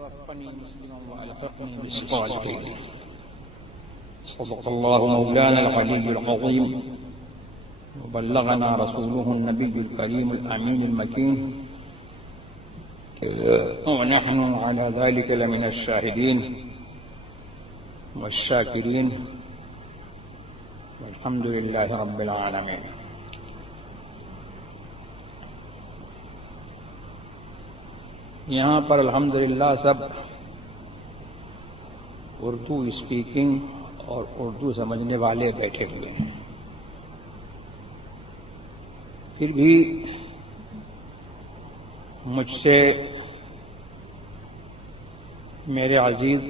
توفني مسلما والحقني بالصالحين. صدق الله مولانا العلي العظيم وبلغنا رسوله النبي الكريم الامين المكين ونحن على ذلك لمن الشاهدين والشاكرين والحمد لله رب العالمين. یہاں پر الحمدللہ سب اردو اسپیکنگ اور اردو سمجھنے والے بیٹھے ہوئے ہیں. پھر بھی مجھ سے میرے عزیز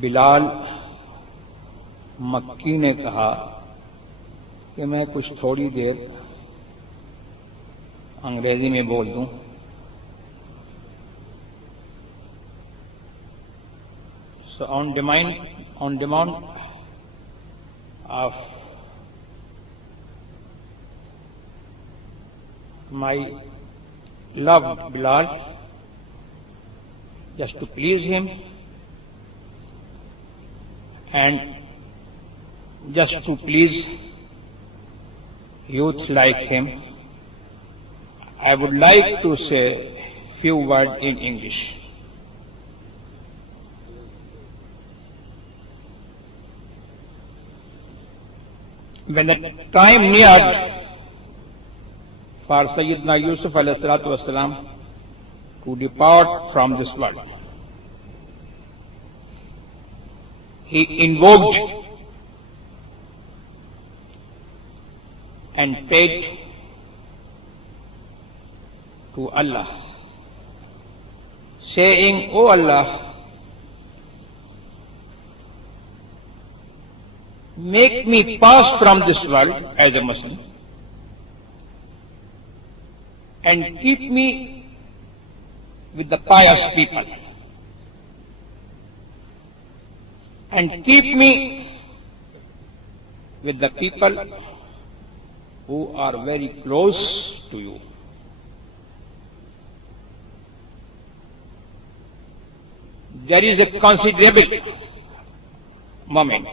بلال مکی نے کہا کہ میں کچھ تھوڑی دیر انگریزی میں بول دوں. So on demand of my loved Bilal, just to please him and just to please youth like him, I would like to say few words in English. When the time neared for Sayyidina Yusuf alayhi salatu wasalam to depart from this world, he invoked and prayed to Allah, saying, "O Allah, make me pass from this world as a Muslim and keep me with the pious people and keep me with the people who are very close to you." There is a considerable moment.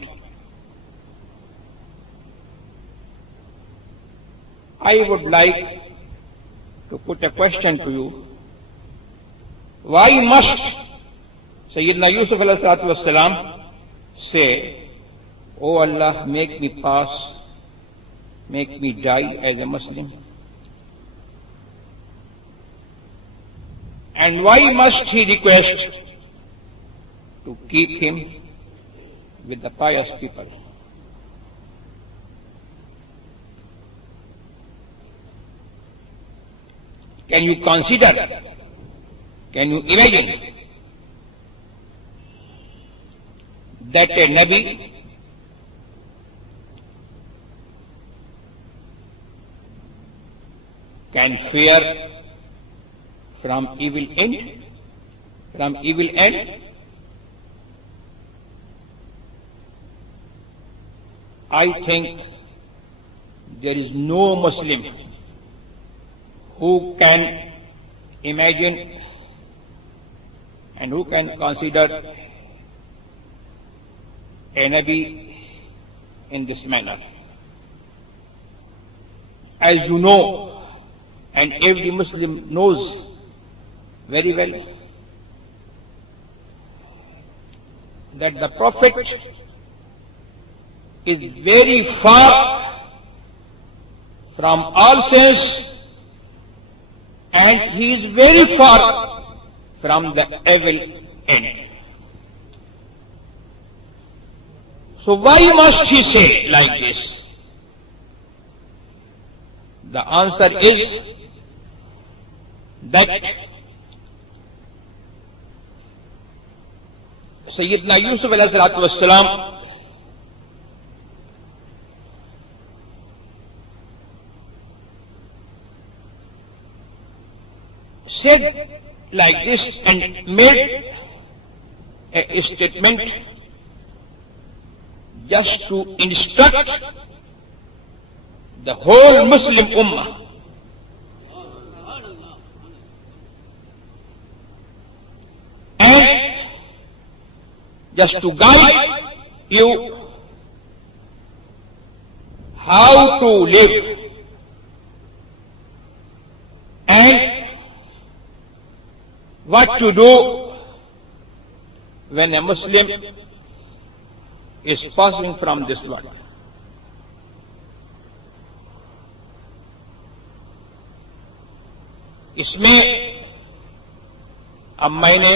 I would like to put a question to you. Why must Sayyidina Yusuf alayhi salatu wassalam say, "Oh Allah, make me pass, make me die as a Muslim"? And why must he request to keep him with the pious people? Can you consider, can you imagine that a Nabi can fear from evil end? I think there is no Muslim who can imagine and who can consider a Nabi in this manner. As you know, and every Muslim knows very well, that the Prophet is very far from all sins and he is very far from the evil end. So why must he say like this? The answer is that Sayyidina Yusuf alayhi salatu wassalam said like this and made a statement just to instruct the whole Muslim Ummah just to guide you how to live and what to do when a Muslim is passing from this world. اس میں اب میں نے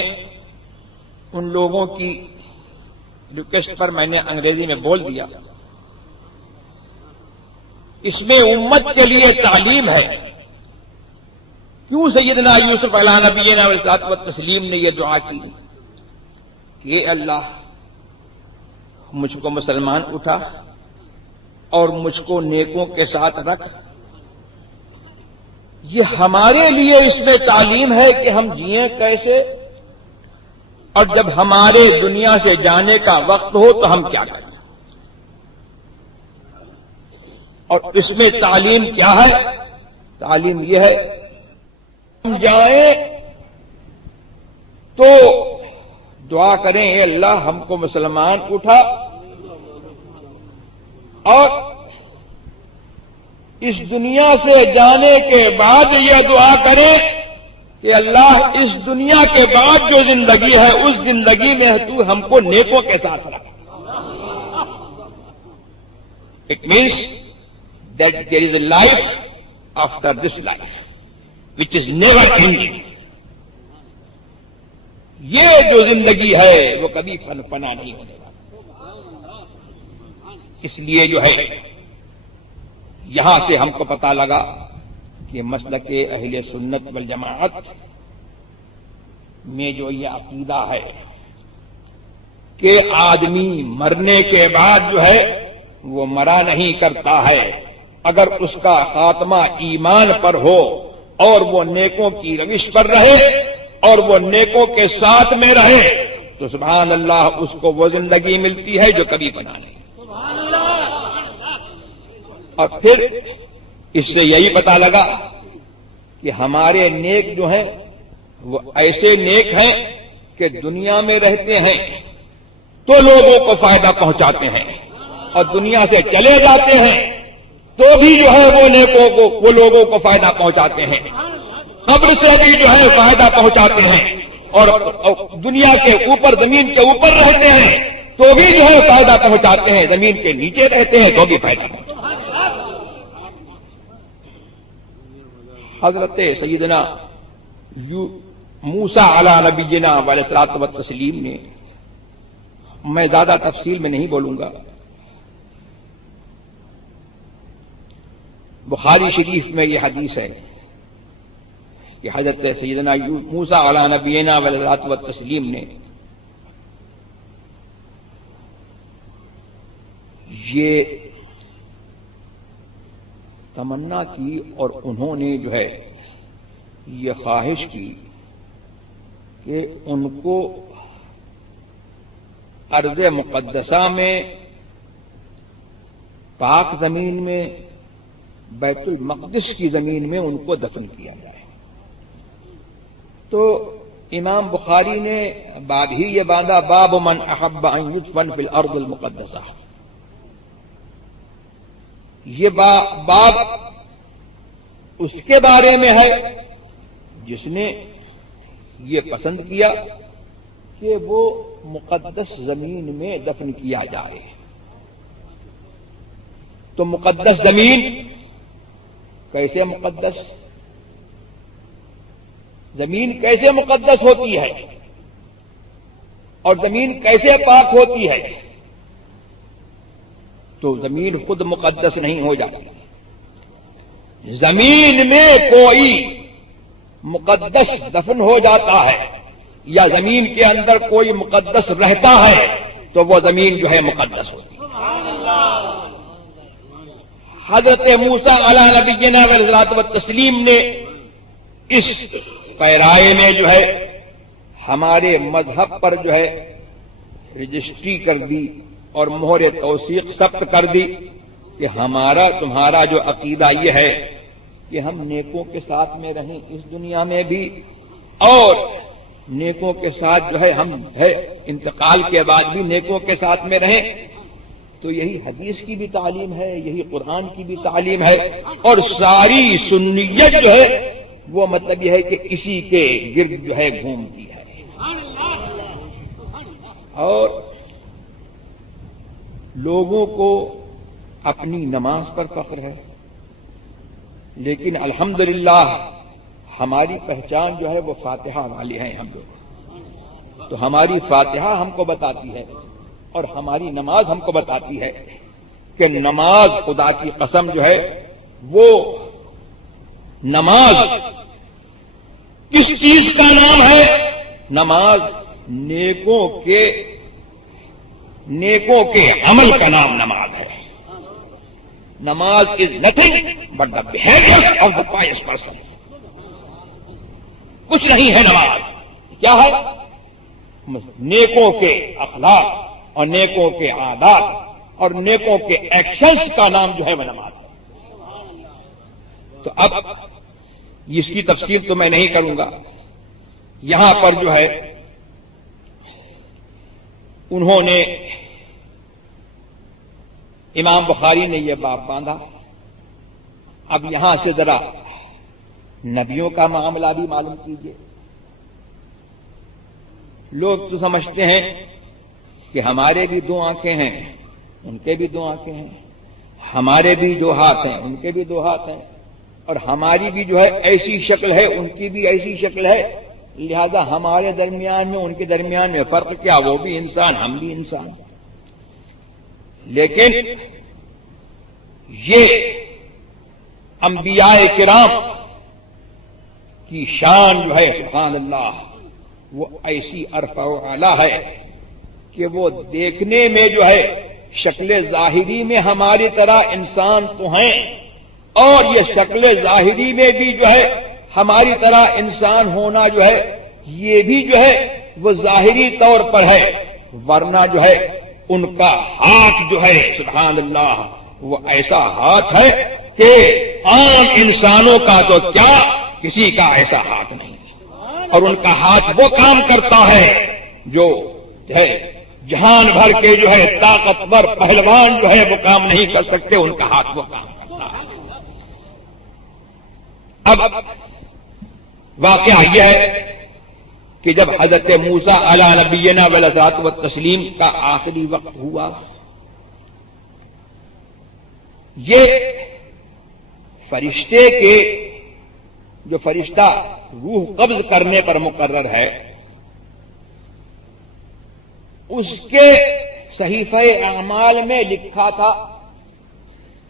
ان لوگوں کی request پر میں نے انگریزی میں بول دیا. اس میں امت کے لیے تعلیم ہے. کیوں سیدنا یوسف علیہ نبینا علیہ الصلوۃ والتسلیم نے یہ دعا کی کہ اے اللہ مجھ کو مسلمان اٹھا اور مجھ کو نیکوں کے ساتھ رکھ. یہ ہمارے لیے اس میں تعلیم ہے کہ ہم جئیں کیسے اور جب ہمارے دنیا سے جانے کا وقت ہو تو ہم کیا کریں. اور اس میں تعلیم کیا ہے؟ تعلیم یہ ہے ہم جائیں تو دعا کریں اے اللہ ہم کو مسلمان اٹھا اور اس دنیا سے جانے کے بعد یہ دعا کریں کہ اللہ اس دنیا کے بعد جو زندگی ہے اس زندگی میں تو ہم کو نیکوں کے ساتھ رکھ. It means that there is a life after this life which is never ending. یہ جو زندگی ہے وہ کبھی فنا نہیں ہونے والا. اس لیے جو ہے یہاں سے ہم کو پتہ لگا کہ مسلک اہل سنت والجماعت میں جو یہ عقیدہ ہے کہ آدمی مرنے کے بعد جو ہے وہ مرا نہیں کرتا ہے. اگر اس کا خاتمہ ایمان پر ہو اور وہ نیکوں کی روش پر رہے اور وہ نیکوں کے ساتھ میں رہے تو سبحان اللہ اس کو وہ زندگی ملتی ہے جو کبھی بنا نہیں. اور پھر اس سے یہی پتا لگا کہ ہمارے نیک جو ہیں وہ ایسے نیک ہیں کہ دنیا میں رہتے ہیں تو لوگوں کو فائدہ پہنچاتے ہیں اور دنیا سے چلے جاتے ہیں تو بھی جو ہے وہ نیکوں کو وہ لوگوں کو فائدہ پہنچاتے ہیں. قبر سے بھی جو ہے فائدہ پہنچاتے ہیں اور دنیا کے اوپر زمین کے اوپر رہتے ہیں تو بھی جو ہے فائدہ پہنچاتے ہیں. زمین کے نیچے رہتے ہیں تو بھی فائدہ پہنچاتے ہیں. حضرت سیدنا موسیٰ علیہ نبینا علیہ الصلوۃ والتسلیم نے میں زیادہ تفصیل میں نہیں بولوں گا. بخاری شریف میں یہ حدیث ہے کہ حضرت سیدنا موسیٰ علیہ نبینا علیہ الصلوۃ والتسلیم نے یہ تمنا کی اور انہوں نے جو ہے یہ خواہش کی کہ ان کو ارض مقدسہ میں پاک زمین میں بیت المقدس کی زمین میں ان کو دفن کیا جائے. تو امام بخاری نے باب ہی یہ باندھا باب من احب ان یدفن فی الارض المقدسہ. یہ باب اس کے بارے میں ہے جس نے یہ پسند کیا کہ وہ مقدس زمین میں دفن کیا جائے. تو مقدس زمین کیسے مقدس؟ زمین کیسے مقدس ہوتی ہے اور زمین کیسے پاک ہوتی ہے؟ تو زمین خود مقدس نہیں ہو جاتی. زمین میں کوئی مقدس دفن ہو جاتا ہے یا زمین کے اندر کوئی مقدس رہتا ہے تو وہ زمین جو ہے مقدس ہوتی ہے. حضرت موسیٰ علیہ نبینا علیہ الصلوۃ والتسلیم نے اس پیرائے میں جو ہے ہمارے مذہب پر جو ہے رجسٹری کر دی اور مہر توثیق ثبت کر دی کہ ہمارا تمہارا جو عقیدہ یہ ہے کہ ہم نیکوں کے ساتھ میں رہیں اس دنیا میں بھی اور نیکوں کے ساتھ جو ہے ہم ہے انتقال کے بعد بھی نیکوں کے ساتھ میں رہیں، تو یہی حدیث کی بھی تعلیم ہے، یہی قرآن کی بھی تعلیم ہے، اور ساری سنیت جو ہے وہ مطلب یہ ہے کہ اسی کے گرد جو ہے گھومتی ہے۔ اور لوگوں کو اپنی نماز پر فخر ہے، لیکن الحمدللہ ہماری پہچان جو ہے وہ فاتحہ والی ہے ہم لوگ، تو ہماری فاتحہ ہم کو بتاتی ہے اور ہماری نماز ہم کو بتاتی ہے کہ نماز خدا کی قسم جو ہے وہ نماز کس چیز کا نام ہے؟ نماز نیکوں کے عمل کا نام نماز ہے۔ نماز is nothing but the behaviour of the pious person, کچھ نہیں ہے نماز، کیا ہے؟ نیکوں کے اخلاق اور نیکوں کے عادات اور نیکوں کے ایکشنز کا نام جو ہے وہ نماز ہے۔ تو اب اس کی تفصیل تو میں نہیں کروں گا، یہاں پر جو ہے انہوں نے امام بخاری نے یہ باب باندھا۔ اب یہاں سے ذرا نبیوں کا معاملہ بھی معلوم کیجیے۔ لوگ تو سمجھتے ہیں کہ ہمارے بھی دو آنکھیں ہیں، ان کے بھی دو آنکھیں ہیں، ہمارے بھی دو ہاتھ ہیں، ان کے بھی دو ہاتھ ہیں، اور ہماری بھی جو ہے ایسی شکل ہے، ان کی بھی ایسی شکل ہے، لہذا ہمارے درمیان میں ان کے درمیان میں فرق کیا؟ وہ بھی انسان، ہم بھی انسان۔ لیکن یہ انبیاء کرام کی شان جو ہے سبحان اللہ وہ ایسی ارفع و اعلیٰ ہے کہ وہ دیکھنے میں جو ہے شکل ظاہری میں ہماری طرح انسان تو ہیں، اور یہ شکل ظاہری میں بھی جو ہے ہماری طرح انسان ہونا جو ہے یہ بھی جو ہے وہ ظاہری طور پر ہے، ورنہ جو ہے ان کا ہاتھ جو ہے سبحان اللہ وہ ایسا ہاتھ ہے کہ عام انسانوں کا تو کیا کسی کا ایسا ہاتھ نہیں، اور ان کا ہاتھ وہ کام کرتا ہے جو ہے جہان بھر کے جو ہے طاقتور پہلوان جو ہے وہ کام نہیں کر سکتے، ان کا ہاتھ وہ کام کرتا ہے۔ اب واقعہ یہ ہے کہ جب حضرت موسیٰ علی نبینا والصلاۃ والتسلیم کا آخری وقت ہوا، یہ فرشتے کے جو فرشتہ روح قبض کرنے پر مقرر ہے اس کے صحیفہ اعمال میں لکھا تھا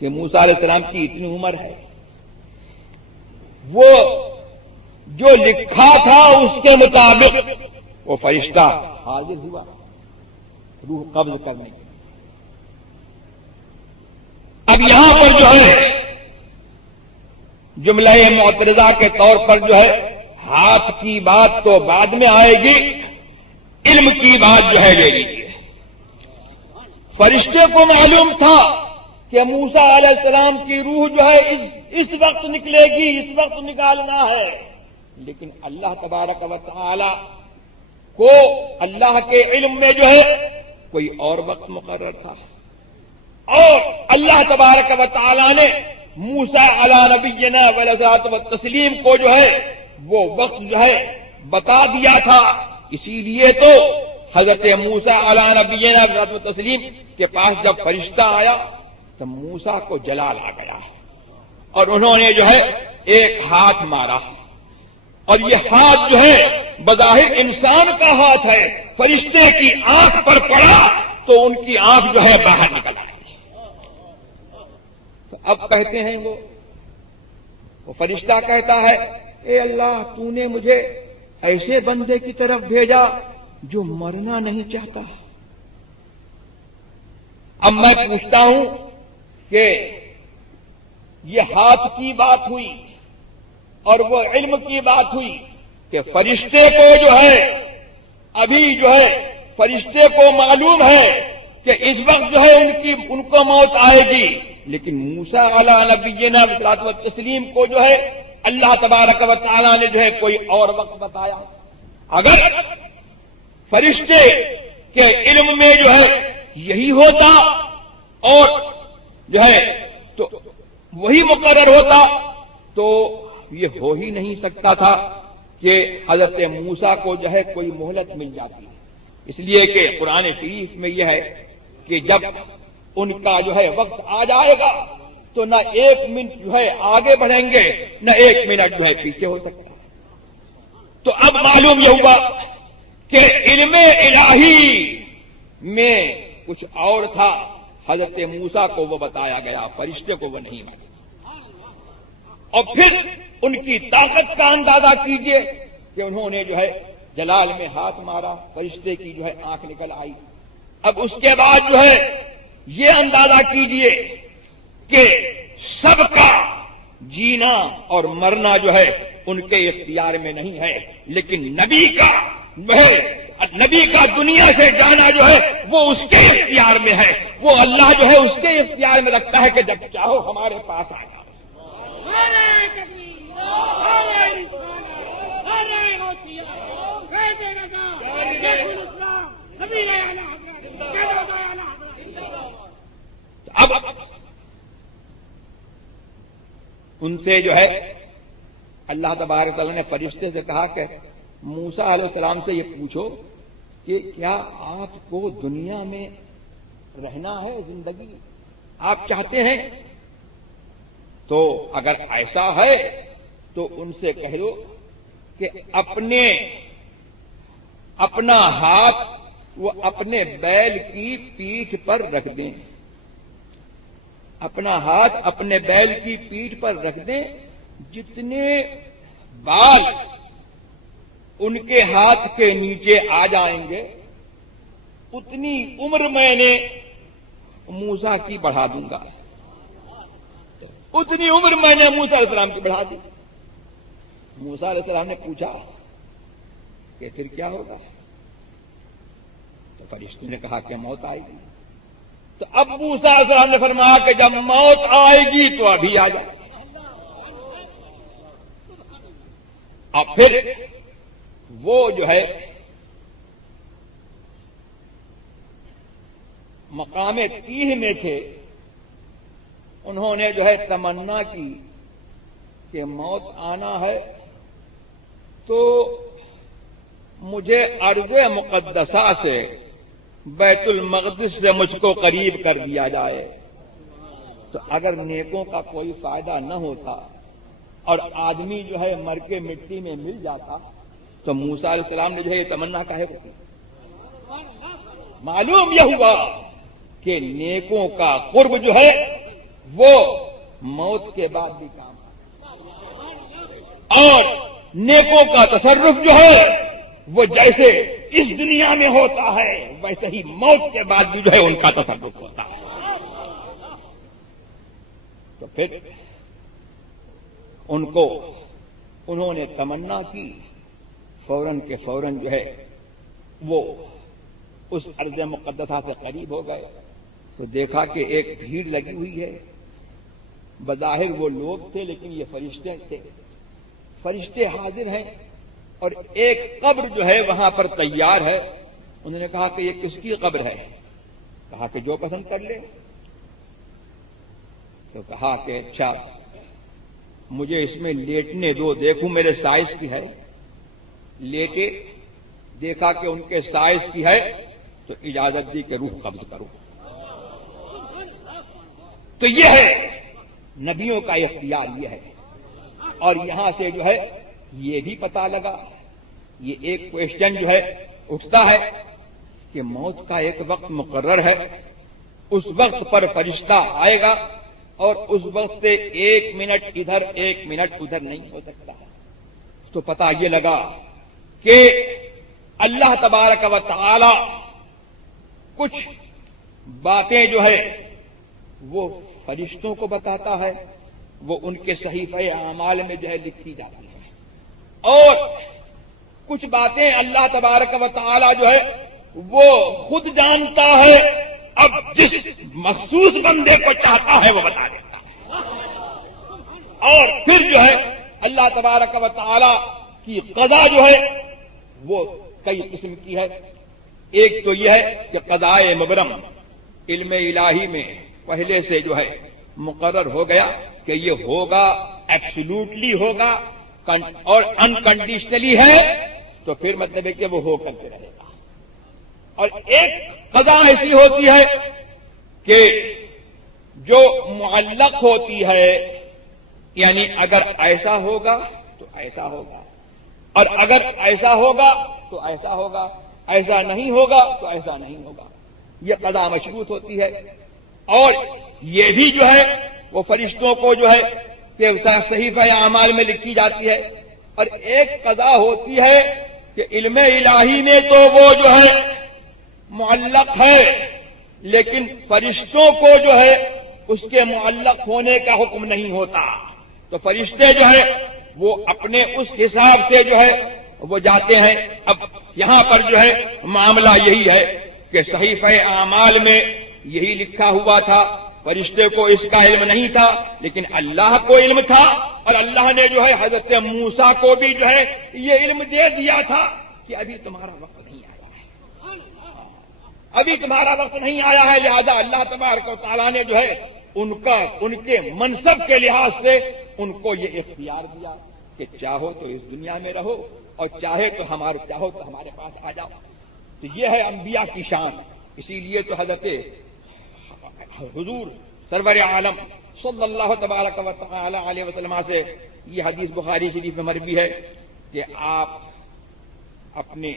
کہ موسیٰ علیہ السلام کی اتنی عمر ہے، وہ جو لکھا تھا اس کے مطابق وہ فرشتہ حاضر ہوا روح قبض کرنے کے۔ اب یہاں پر جو ہے جملہ معترضہ کے طور پر جو ہے ہاتھ کی بات تو بعد میں آئے گی، علم کی بات جو ہے لے لیجیے۔ فرشتے کو معلوم تھا کہ موسیٰ علیہ السلام کی روح جو ہے اس وقت نکلے گی، اس وقت نکالنا ہے، لیکن اللہ تبارک و تعالی کو اللہ کے علم میں جو ہے کوئی اور وقت مقرر تھا، اور اللہ تبارک و تعالی نے موسیٰ علی نبینا والصلاۃ والتسلیم کو جو ہے وہ وقت جو ہے بتا دیا تھا۔ اسی لیے تو حضرت موسیٰ علی نبینا والصلاۃ والتسلیم کے پاس جب فرشتہ آیا تو موسیٰ کو جلال آ گیا اور انہوں نے جو ہے ایک ہاتھ مارا، اور یہ ہاتھ جو ہے بظاہر انسان کا ہاتھ ہے، فرشتے کی آنکھ پر پڑا تو ان کی آنکھ جو ہے باہر نکل آئی۔ تو اب کہتے ہیں وہ فرشتہ کہتا ہے اے اللہ تو نے مجھے ایسے بندے کی طرف بھیجا جو مرنا نہیں چاہتا۔ اب میں پوچھتا ہوں کہ یہ ہاتھ کی بات ہوئی اور وہ علم کی بات ہوئی کہ فرشتے کو جو ہے ابھی جو ہے فرشتے کو معلوم ہے کہ اس وقت جو ہے ان کو موت آئے گی، لیکن موسیٰ علی نبینا والصلاۃ والتسلیم کو جو ہے اللہ تبارک و تعالی نے جو ہے کوئی اور وقت بتایا۔ اگر فرشتے کے علم میں جو ہے یہی ہوتا اور جو ہے تو وہی مقرر ہوتا تو یہ ہو ہی نہیں سکتا تھا کہ حضرت موسیٰ کو جو ہے کوئی مہلت مل جاتی. اس لیے کہ قرآن شریف میں یہ ہے کہ جب ان کا جو ہے وقت آ جائے گا تو نہ ایک منٹ جو ہے آگے بڑھیں گے نہ ایک منٹ جو ہے پیچھے ہو سکتا ہے. تو اب معلوم یہ ہوا کہ علم الہی میں کچھ اور تھا. حضرت موسیٰ کو وہ بتایا گیا, فرشتے کو وہ نہیں بتایا. اور پھر ان کی طاقت کا اندازہ کیجئے کہ انہوں نے جو ہے جلال میں ہاتھ مارا, فرشتے کی جو ہے آنکھ نکل آئی. اب اس کے بعد جو ہے یہ اندازہ کیجئے کہ سب کا جینا اور مرنا جو ہے ان کے اختیار میں نہیں ہے, لیکن نبی کا دنیا سے جانا جو ہے وہ اس کے اختیار میں ہے. وہ اللہ جو ہے اس کے اختیار میں رکھتا ہے کہ جب چاہو ہمارے پاس آئے. اب ان سے جو ہے اللہ تبارک تعالیٰ نے فرشتے سے کہا کہ موسیٰ علیہ السلام سے یہ پوچھو کہ کیا آپ کو دنیا میں رہنا ہے, زندگی آپ چاہتے ہیں؟ تو اگر ایسا ہے تو ان سے کہہ دو کہ اپنا ہاتھ وہ اپنے بیل کی پیٹھ پر رکھ دیں. اپنا ہاتھ اپنے بیل کی پیٹھ پر رکھ دیں. جتنے بال ان کے ہاتھ کے نیچے آ جائیں گے اتنی عمر میں نے موسیٰ کی بڑھا دوں گا. اتنی عمر میں نے موسیٰ علیہ السلام کی بڑھا دی. موسیٰ علیہ السلام نے پوچھا کہ پھر کیا ہوگا؟ تو فرشتوں نے کہا کہ موت آئے گی. تو اب موسیٰ علیہ السلام نے فرمایا کہ جب موت آئے گی تو ابھی آ جائے. اب پھر وہ جو ہے مقام تیہ میں تھے, انہوں نے جو ہے تمنا کی کہ موت آنا ہے تو مجھے ارض مقدسہ سے بیت المقدس سے مجھ کو قریب کر دیا جائے. تو اگر نیکوں کا کوئی فائدہ نہ ہوتا اور آدمی جو ہے مر کے مٹی میں مل جاتا تو موسیٰ علیہ السلام نے جو ہے یہ تمنا کاہے کو کی؟ معلوم یہ ہوا کہ نیکوں کا قرب جو ہے وہ موت کے بعد بھی کام ہے, اور نیکوں کا تصرف جو ہے وہ جیسے اس دنیا میں ہوتا ہے ویسے ہی موت کے بعد بھی جو ہے ان کا تصرف ہوتا ہے. تو پھر انہوں نے تمنا کی, فوراً کے فوراً جو ہے وہ اس ارض مقدسہ سے قریب ہو گئے تو دیکھا کہ ایک بھیڑ لگی ہوئی ہے. بظاہر وہ لوگ تھے لیکن یہ فرشتے تھے. فرشتے حاضر ہیں اور ایک قبر جو ہے وہاں پر تیار ہے. انہوں نے کہا کہ یہ کس کی قبر ہے؟ کہا کہ جو پسند کر لے. تو کہا کہ اچھا مجھے اس میں لیٹنے دو, دیکھوں میرے سائز کی ہے. لیٹے, دیکھا کہ ان کے سائز کی ہے تو اجازت دی کہ روح قبض کرو. تو یہ ہے نبیوں کا اختیار, یہ ہے. اور یہاں سے جو ہے یہ بھی پتہ لگا, یہ ایک کوشچن جو ہے اٹھتا ہے کہ موت کا ایک وقت مقرر ہے, اس وقت پر فرشتہ آئے گا اور اس وقت سے ایک منٹ ادھر ایک منٹ ادھر نہیں ہو سکتا. تو پتہ یہ لگا کہ اللہ تبارک و تعالی کچھ باتیں جو ہے وہ فرشتوں کو بتاتا ہے, وہ ان کے صحیفہ اعمال میں جو ہے لکھی جاتی ہے, اور کچھ باتیں اللہ تبارک و تعالی جو ہے وہ خود جانتا ہے, اب جس مخصوص بندے کو چاہتا ہے وہ بتا دیتا ہے. اور پھر جو ہے اللہ تبارک و تعالی کی قضا جو ہے وہ کئی قسم کی ہے. ایک تو یہ ہے کہ قضائے مبرم علم الہی میں پہلے سے جو ہے مقرر ہو گیا کہ یہ ہوگا، ایبسولوٹلی ہوگا اور انکنڈیشنلی ہے، تو پھر مطلب ہے کہ وہ ہو کر کے رہے گا. اور ایک قضا ایسی ہوتی ہے کہ جو معلق ہوتی ہے، یعنی اگر ایسا ہوگا تو ایسا ہوگا، اور اگر ایسا ہوگا تو ایسا ہوگا، ایسا نہیں ہوگا تو ایسا نہیں ہوگا. یہ قضا مشروط ہوتی ہے. اور یہ بھی جو ہے وہ فرشتوں کو جو ہے کہ صحیفہ اعمال میں لکھی جاتی ہے. اور ایک قضا ہوتی ہے کہ علم الہی میں تو وہ جو ہے معلق ہے، لیکن فرشتوں کو جو ہے اس کے معلق ہونے کا حکم نہیں ہوتا. تو فرشتے جو ہے وہ اپنے اس حساب سے جو ہے وہ جاتے ہیں. اب یہاں پر جو ہے معاملہ یہی ہے کہ صحیفہ اعمال میں یہی لکھا ہوا تھا، فرشتے کو اس کا علم نہیں تھا، لیکن اللہ کو علم تھا، اور اللہ نے جو ہے حضرت موسیٰ کو بھی جو ہے یہ علم دے دیا تھا کہ ابھی تمہارا وقت نہیں آیا ہے، ابھی تمہارا وقت نہیں آیا ہے. لہذا اللہ تبارک و تعالیٰ نے جو ہے ان کے منصب کے لحاظ سے ان کو یہ اختیار دیا کہ چاہو تو اس دنیا میں رہو اور چاہو تو ہمارے پاس آ جاؤ. تو یہ ہے انبیاء کی شان. اسی لیے تو حضرت حضور سرور عالم صلی اللہ تبارک و تعالی علیہ وسلم سے یہ حدیث بخاری شریف میں مروی ہے کہ آپ اپنے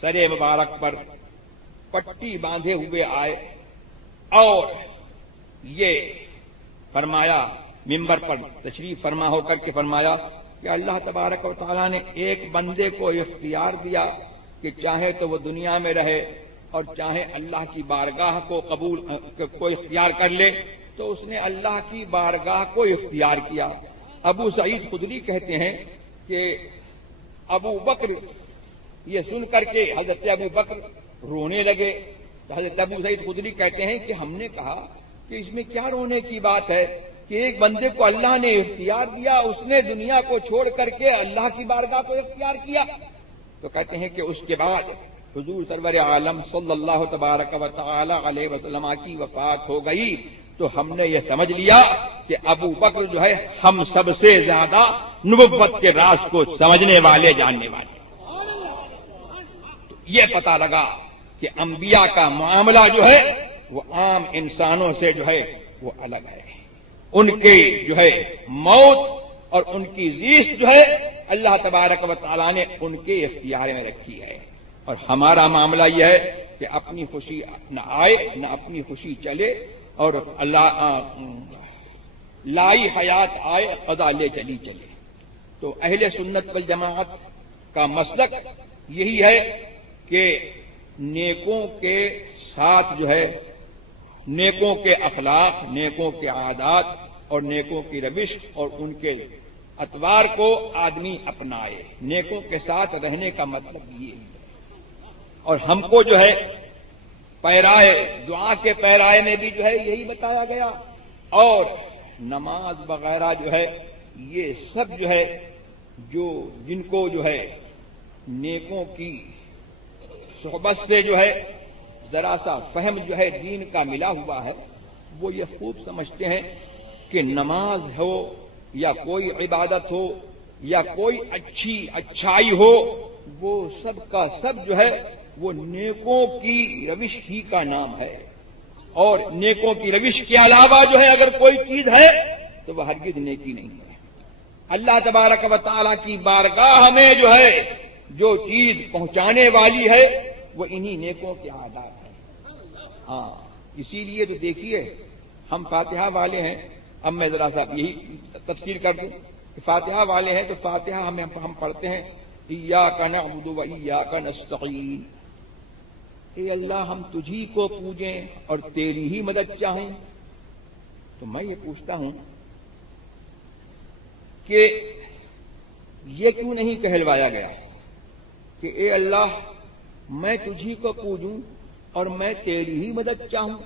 سر مبارک پر پٹی باندھے ہوئے آئے اور یہ فرمایا، منبر پر تشریف فرما ہو کر کے فرمایا کہ اللہ تبارک و تعالیٰ نے ایک بندے کو اختیار دیا کہ چاہے تو وہ دنیا میں رہے اور چاہے اللہ کی بارگاہ کو اختیار کر لے. تو اس نے اللہ کی بارگاہ کو اختیار کیا. ابو سعید خدری کہتے ہیں کہ ابو بکر یہ سن کر کے حضرت ابو بکر رونے لگے. حضرت ابو سعید خدری کہتے ہیں کہ ہم نے کہا کہ اس میں کیا رونے کی بات ہے کہ ایک بندے کو اللہ نے اختیار دیا، اس نے دنیا کو چھوڑ کر کے اللہ کی بارگاہ کو اختیار کیا. تو کہتے ہیں کہ اس کے بعد حضور سرور عالم صلی اللہ تبارک و تعالی علیہ وسلم کی وفات ہو گئی تو ہم نے یہ سمجھ لیا کہ ابو بکر جو ہے ہم سب سے زیادہ نبوت کے راز کو سمجھنے والے، جاننے والے. تو یہ پتہ لگا کہ انبیاء کا معاملہ جو ہے وہ عام انسانوں سے جو ہے وہ الگ ہے. ان کی جو ہے موت اور ان کی زیست جو ہے اللہ تبارک و تعالیٰ نے ان کے اختیار میں رکھی ہے. اور ہمارا معاملہ یہ ہے کہ اپنی خوشی نہ آئے نہ اپنی خوشی چلے، اور اللہ لائی حیات آئے قضا لے چلی چلے. تو اہل سنت والجماعت کا مسلک یہی ہے کہ نیکوں کے ساتھ جو ہے نیکوں کے اخلاق، نیکوں کے عادات اور نیکوں کی روش اور ان کے اطوار کو آدمی اپنائے. نیکوں کے ساتھ رہنے کا مطلب یہ ہے. اور ہم کو جو ہے پیرائے دعا کے پیرائے میں بھی جو ہے یہی بتایا گیا. اور نماز وغیرہ جو ہے یہ سب جو ہے جن کو جو ہے نیکوں کی صحبت سے جو ہے ذرا سا فہم جو ہے دین کا ملا ہوا ہے، وہ یہ خوب سمجھتے ہیں کہ نماز ہو یا کوئی عبادت ہو یا کوئی اچھائی ہو، وہ سب کا سب جو ہے وہ نیکوں کی روش ہی کا نام ہے. اور نیکوں کی روش کے علاوہ جو ہے اگر کوئی چیز ہے تو وہ ہرگز نیکی نہیں ہے. اللہ تبارک و تعالیٰ کی بارگاہ میں جو ہے جو چیز پہنچانے والی ہے وہ انہی نیکوں کے عادات ہیں. ہاں، اسی لیے تو دیکھیے ہم فاتحہ والے ہیں. اب میں ذرا سا یہی تفصیل کر دوں کہ فاتحہ والے ہیں تو فاتحہ ہم پڑھتے ہیں ایاک نعبد و ایاک نستعین. اے اللہ ہم تجھی کو پوجیں اور تیری ہی مدد چاہیں. تو میں یہ پوچھتا ہوں کہ یہ کیوں نہیں کہلوایا گیا کہ اے اللہ میں تجھی کو پوجوں اور میں تیری ہی مدد چاہوں؟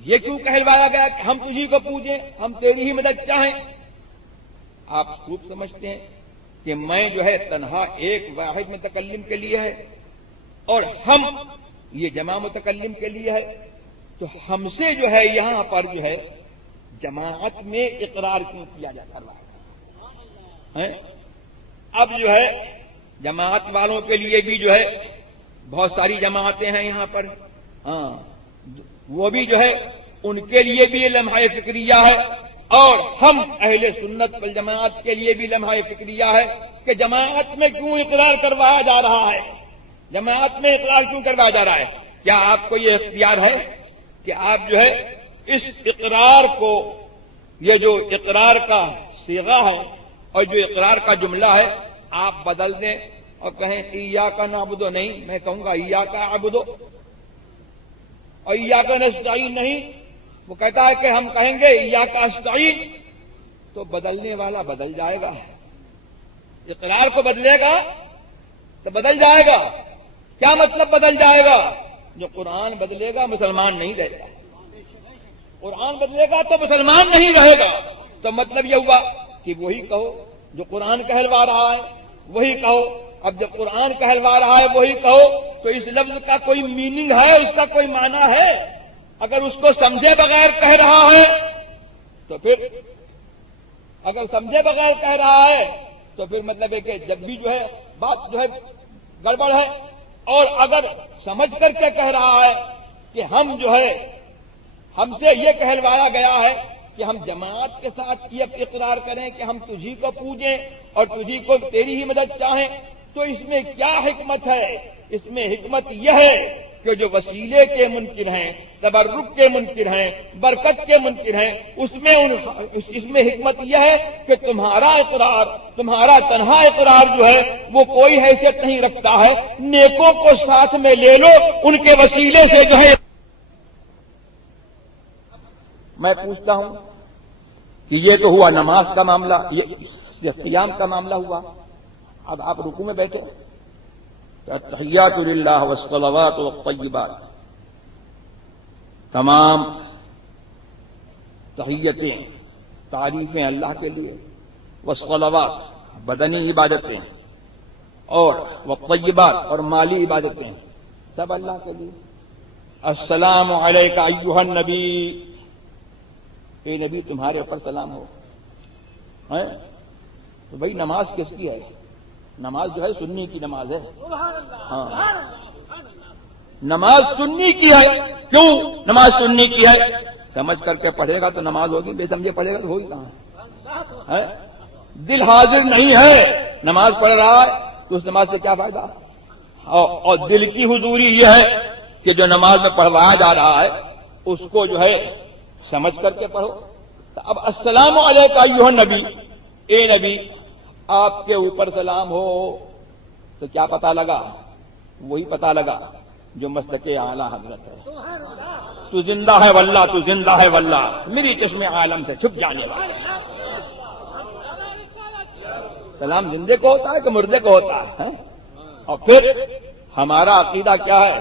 یہ کیوں کہلوایا گیا کہ ہم تجھی کو پوجیں ہم تیری ہی مدد چاہیں؟ آپ خوب سمجھتے ہیں کہ میں جو ہے تنہا ایک واحد متکلم کے لیے ہے اور ہم یہ جمع متکلم کے لیے ہے، تو ہم سے جو ہے یہاں پر جو ہے جماعت میں اقرار کیوں کیا جا رہا ہے؟ اب جو ہے جماعت والوں کے لیے بھی جو ہے بہت ساری جماعتیں ہیں یہاں پر، ہاں وہ بھی جو ہے ان کے لیے بھی لمحہ فکریہ ہے، اور ہم اہل سنت والجماعت کے لیے بھی لمحہ فکریہ ہے کہ جماعت میں کیوں اقرار کروایا جا رہا ہے، جماعت میں اقرار کیوں کروایا جا رہا ہے۔ کیا آپ کو یہ اختیار ہے کہ آپ جو ہے اس اقرار کو، یہ جو اقرار کا صیغہ ہے اور جو اقرار کا جملہ ہے، آپ بدل دیں اور کہیں ایاک نعبد، نہیں میں کہوں گا ایاک اعبد، اور ایاک نستعین نہیں، وہ کہتا ہے کہ ہم کہیں گے ایاک استعین، تو بدلنے والا بدل جائے گا، اقرار کو بدلے گا تو بدل جائے گا۔ کیا مطلب بدل جائے گا؟ جو قرآن بدلے گا مسلمان نہیں رہے گا، قرآن بدلے گا تو مسلمان نہیں رہے گا، تو مطلب یہ ہوا کہ وہی کہو جو قرآن کہلوا رہا ہے وہی کہو۔ اب جب قرآن کہلوا رہا ہے وہی کہو تو اس لفظ کا کوئی میننگ ہے، اس کا کوئی معنی ہے؟ اگر اس کو سمجھے بغیر کہہ رہا ہے تو پھر، اگر سمجھے بغیر کہہ رہا ہے تو پھر مطلب ہے کہ جب بھی جو ہے بات جو ہے گڑبڑ ہے، اور اگر سمجھ کر کے کہہ رہا ہے کہ ہم جو ہے ہم سے یہ کہلوایا گیا ہے کہ ہم جماعت کے ساتھ یہ اقرار کریں کہ ہم تجھی کو پوجیں اور تجھی کو تیری ہی مدد چاہیں، تو اس میں کیا حکمت ہے؟ اس میں حکمت یہ ہے کہ جو وسیلے کے منکر ہیں، تبرک کے منکر ہیں، برکت کے منکر ہیں، اس میں حکمت یہ ہے کہ تمہارا اقرار، تمہارا تنہا اقرار جو ہے وہ کوئی حیثیت نہیں رکھتا ہے، نیکوں کو ساتھ میں لے لو، ان کے وسیلے سے جو ہے۔ میں پوچھتا ہوں کہ یہ تو ہوا نماز کا معاملہ، یہ قیام کا معاملہ ہوا، اب آپ رکوع میں بیٹھے، التحیات للہ والصلوات والطیبات، تمام تحیتیں، تعریفیں اللہ کے لیے، والصلوات بدنی عبادتیں، اور والطیبات اور مالی عبادتیں، سب اللہ کے لیے۔ السلام علیک ایھا النبی، اے نبی تمہارے اوپر سلام ہو، تو بھائی نماز کس کی ہے؟ نماز جو ہے سنی کی نماز ہے، ہاں نماز سنی کی ہے۔ کیوں نماز سنی کی ہے؟ سمجھ کر کے پڑھے گا تو نماز ہوگی، بے سمجھے پڑھے گا تو ہوگی کہاں؟ دل حاضر نہیں ہے، نماز پڑھ رہا ہے تو اس نماز سے کیا فائدہ؟ اور دل کی حضوری یہ ہے کہ جو نماز میں پڑھوایا جا رہا ہے اس کو جو ہے سمجھ کر کے پڑھو۔ اب السلام علیک ایھا النبی، اے نبی آپ کے اوپر سلام ہو، تو کیا پتہ لگا؟ وہی پتہ لگا جو مسلک اعلی حضرت ہے۔ تو زندہ ہے واللہ، تو زندہ ہے واللہ، میری چشم عالم سے چھپ جانے والا۔ سلام زندے کو ہوتا ہے کہ مردے کو ہوتا ہے؟ اور پھر ہمارا عقیدہ کیا ہے؟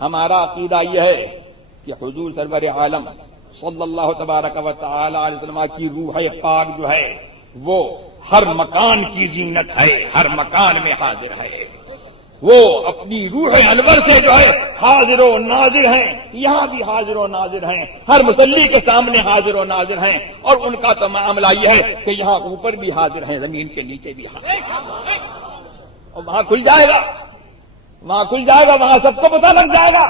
ہمارا عقیدہ یہ ہے کہ حضور سرور عالم صلی اللہ تبارک و تعالی علیہ وسلم کی روح پاک جو ہے وہ ہر مکان کی زینت ہے، ہر مکان میں حاضر ہے، وہ اپنی روح انور سے جو ہے حاضر و ناظر ہیں، یہاں بھی حاضر و ناظر ہیں، ہر مصلی کے سامنے حاضر و ناظر ہیں، اور ان کا تو معاملہ یہ ہے کہ یہاں اوپر بھی حاضر ہیں، زمین کے نیچے بھی حاضر ہیں، اور وہاں کھل جائے گا، وہاں کھل جائے گا، وہاں سب کو پتہ لگ جائے گا۔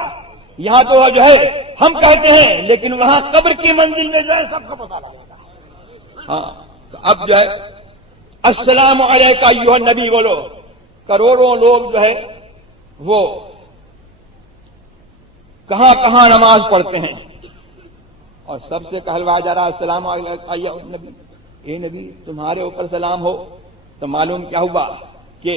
یہاں تو جو ہے ہم کہتے ہیں، لیکن وہاں قبر کی منزل میں جو ہے سب کو پتہ لگے گا۔ ہاں تو اب جو ہے السلام علیک ایھا النبی بولو، کروڑوں لوگ جو ہے وہ کہاں کہاں نماز پڑھتے ہیں، اور سب سے کہلوایا جا رہا ہے السلام علیک ایھا النبی، اے نبی تمہارے اوپر سلام ہو۔ تو معلوم کیا ہوا کہ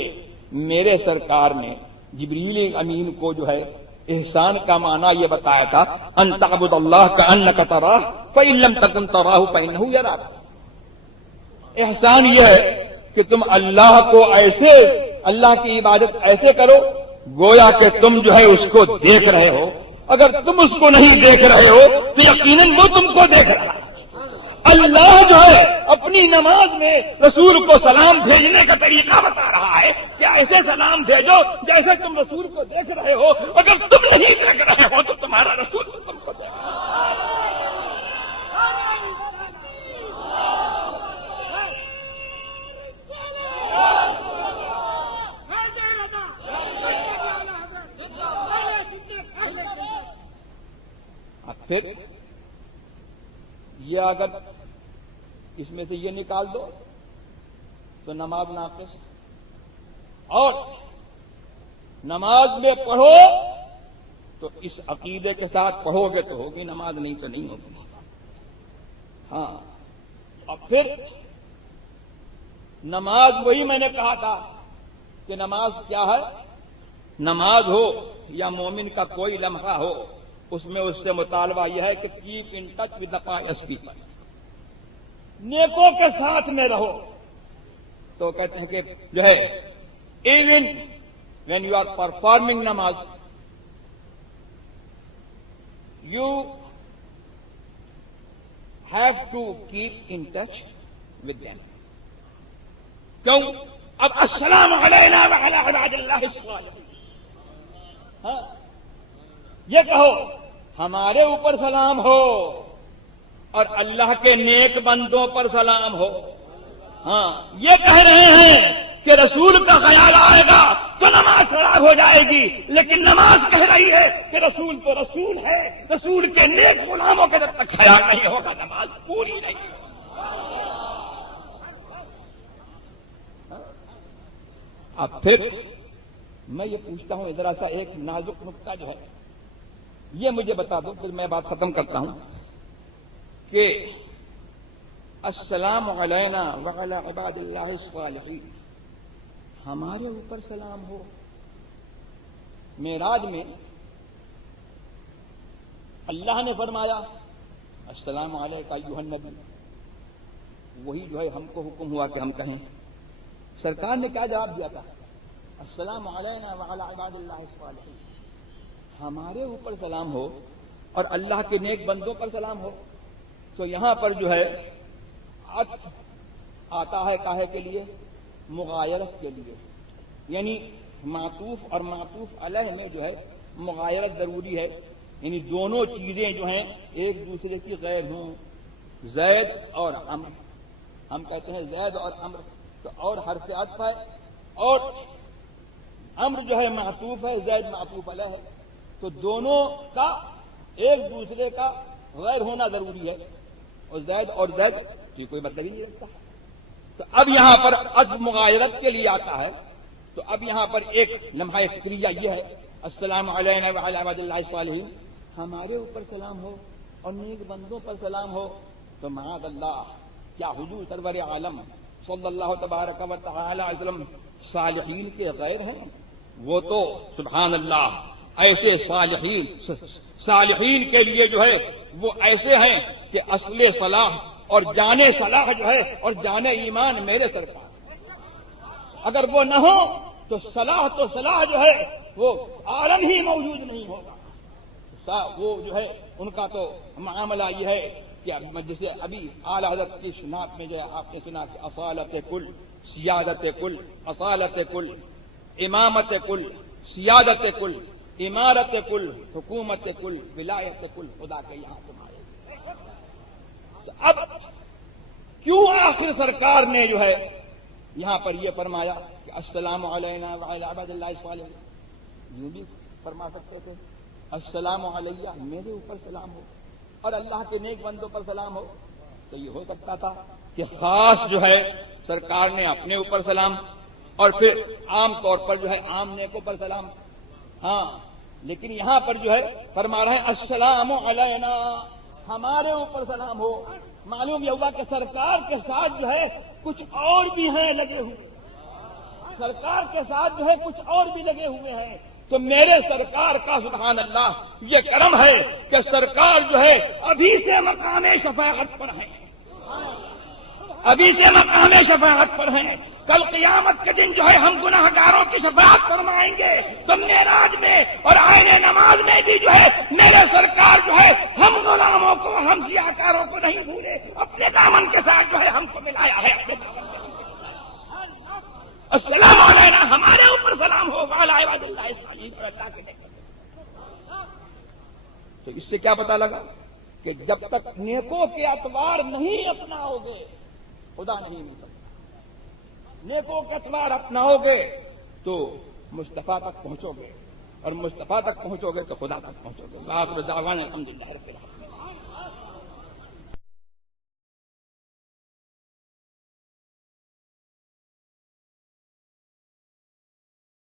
میرے سرکار نے جبریل امین کو جو ہے احسان کا معنی یہ بتایا تھا، ان تعبد اللہ کأنک تراہ فإن لم تکن تراہ فإنہ یراک۔ احسان یہ ہے کہ تم اللہ کو ایسے، اللہ کی عبادت ایسے کرو گویا کہ تم جو ہے اس کو دیکھ رہے ہو، اگر تم اس کو نہیں دیکھ رہے ہو تو یقیناً وہ تم کو دیکھ رہا ہے۔ اللہ جو ہے اپنی نماز میں رسول کو سلام بھیجنے کا طریقہ بتا رہا ہے کہ ایسے سلام بھیجو جیسے تم رسول کو دیکھ رہے ہو، اگر تم نہیں دیکھ رہے ہو تو تمہارا رسول تم کو دیکھ رہا ہے۔ اب پھر یہ اگر اس میں سے یہ نکال دو تو نماز ناقص، اور نماز میں پڑھو تو اس عقیدے کے ساتھ پڑھو گے تو ہوگی نماز، نہیں تو نہیں ہوگی۔ ہاں، اور پھر نماز وہی میں نے کہا تھا کہ نماز کیا ہے؟ نماز ہو یا مومن کا کوئی لمحہ ہو، اس میں اس سے مطالبہ یہ ہے کہ keep in touch with the pious people, نیکوں کے ساتھ میں رہو۔ تو کہتے ہیں کہ جو ہے even when you are performing namaz you have to keep in touch with them. کیوں؟ اب السلام علینا وعلی عباد اللہ الصالحین، ہاں یہ کہو ہمارے اوپر سلام ہو اور اللہ کے نیک بندوں پر سلام ہو۔ ہاں یہ کہہ رہے ہیں کہ رسول کا خیال آئے گا تو نماز خراب ہو جائے گی، لیکن نماز کہہ رہی ہے کہ رسول تو رسول ہے، رسول کے نیک غلاموں کے جب تک خیال نہیں ہوگا نماز پوری نہیں ہوگی۔ اب پھر میں یہ پوچھتا ہوں، ذرا سا ایک نازک نقطہ جو ہے یہ مجھے بتا دو، پھر میں بات ختم کرتا ہوں کہ السلام علینا وعلی عباد اللہ الصالحین، ہمارے اوپر سلام ہو۔ معراج میں اللہ نے فرمایا السلام علیک ایھا النبی، وہی جو ہے ہم کو حکم ہوا کہ ہم کہیں۔ سرکار نے کیا جواب دیا تھا؟ السلام علینا وعلی عباد اللہ الصالحین، ہمارے اوپر سلام ہو اور اللہ کے نیک بندوں پر سلام ہو۔ تو یہاں پر جو ہے عطف آتا ہے کاہے کے لیے؟ مغایرت کے لیے، یعنی معطوف اور معطوف علیہ میں جو ہے مغایرت ضروری ہے، یعنی دونوں چیزیں جو ہیں ایک دوسرے کی غیر ہوں۔ زید اور عمر، ہم کہتے ہیں زید اور عمر، تو اور حرف عطف ہے اور عمر جو ہے معطوف ہے، زید معطوف علیہ ہے، تو دونوں کا ایک دوسرے کا غیر ہونا ضروری ہے، اور زید اور زید یہ کوئی مطلب ہی نہیں رکھتا۔ تو اب یہاں پر عطف مغایرت کے لیے آتا ہے، تو اب یہاں پر ایک لمحہ فکریہ یہ ہے السلام علینا وعلی عباد اللہ الصالحین، ہمارے اوپر سلام ہو اور نیک بندوں پر سلام ہو۔ تو معاذ اللہ، کیا حضور سرور عالم صلی اللہ تبارک و تعالی علیہ وسلم صالحین کے غیر ہیں؟ وہ تو سبحان اللہ ایسے صالحین کے لیے جو ہے وہ ایسے ہیں کہ اصل صلاح اور جان صلاح جو ہے اور جان ایمان میرے سرکار، اگر وہ نہ ہو تو صلاح جو ہے وہ عالم ہی موجود نہیں ہوگا۔ وہ جو ہے ان کا تو معاملہ یہ ہے کہ جسے ابھی اعلی حضرت کی شناخت میں جو ہے آپ نے سنا کہ اصالت کل، سیادت کل، اصالت کل، امامت کل، سیادت کل، امارت کل، حکومت کل، ولایت کل خدا کے یہاں تمہارے۔ اب کیوں آخر سرکار نے جو ہے یہاں پر یہ فرمایا کہ السلام علینا وعلی عباد اللہ الصالحین؟ یوں بھی فرما سکتے تھے السلام علیہ، میرے اوپر سلام ہو اور اللہ کے نیک بندوں پر سلام ہو، تو یہ ہو سکتا تھا کہ خاص جو ہے سرکار نے اپنے اوپر سلام اور پھر عام طور پر جو ہے عام نیکوں پر سلام۔ ہاں لیکن یہاں پر جو ہے فرما رہے ہیں السلام علینا، ہمارے اوپر سلام ہو۔ معلوم یہ ہوا کہ سرکار کے ساتھ جو ہے کچھ اور بھی ہیں لگے ہوئے، سرکار کے ساتھ جو ہے کچھ اور بھی لگے ہوئے ہیں۔ تو میرے سرکار کا سبحان اللہ یہ کرم ہے کہ سرکار جو ہے ابھی سے مقام شفاعت پر ہیں، ابھی سے مقام شفاعت پر ہیں۔ کل قیامت کے دن جو ہے ہم گناہ گاروں کی شفاعت فرمائیں گے تو معراج میں اور آئین نماز میں بھی جو ہے میرے سرکار جو ہے ہم غلاموں کو، ہم سیاکاروں کو نہیں بھولے، اپنے دامن کے ساتھ جو ہے ہم کو ملایا ہے۔ السلام علینا، ہمارے اوپر سلام ہوگا علیہ وعد اللہ صالحین اور اللہ کے نیک۔ تو اس سے کیا پتا لگا کہ جب تک نیکوں کے اطوار نہیں اپناؤ گے خدا نہیں مل سکتا۔ نیکوں کے اطوار اپناؤ گے تو مصطفیٰ تک پہنچو گے، اور مصطفیٰ تک پہنچو گے تو خدا تک پہنچو گے۔ آخر دعوانا الحمدللہ رب العالمین۔